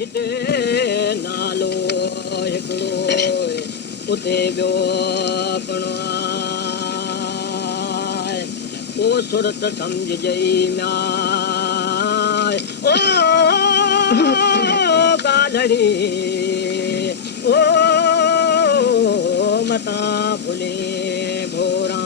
जिते नालो हिकिड़ो उते ॿियो अपनो आहे ओ सुरत सम्झजई म्याय ओ गाधड़ी ओ मता भुले भोरा